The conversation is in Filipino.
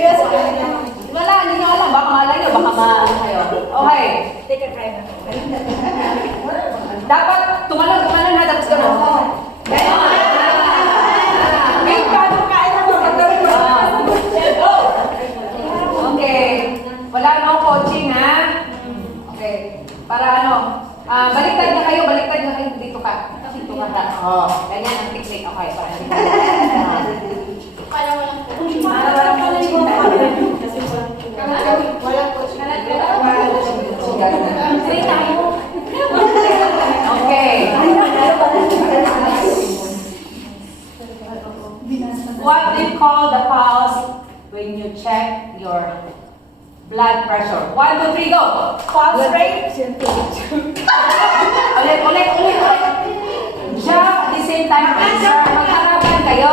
Wala, hindi nyo alam. Baka malay nyo, baka maano kayo. Okay. Teka, kaya na. Dapat tumalon na, tapos gano'n. Wait, paano kain ako? Okay. Wala no coaching, ha? Okay. Para ano, baliktad na kayo, dito ka. Dito ka ha. Oh, ganyan ang technique. Okay, para hindi ka. Para walang coaching. Para walang coaching. Kasi walang coaching. Three tayo. Okay. What do you call the pulse when you check your blood pressure? 1, 2, 3, go! Pulse rate. Ulit. Jump at the same time. Answer. Magkakaban kayo.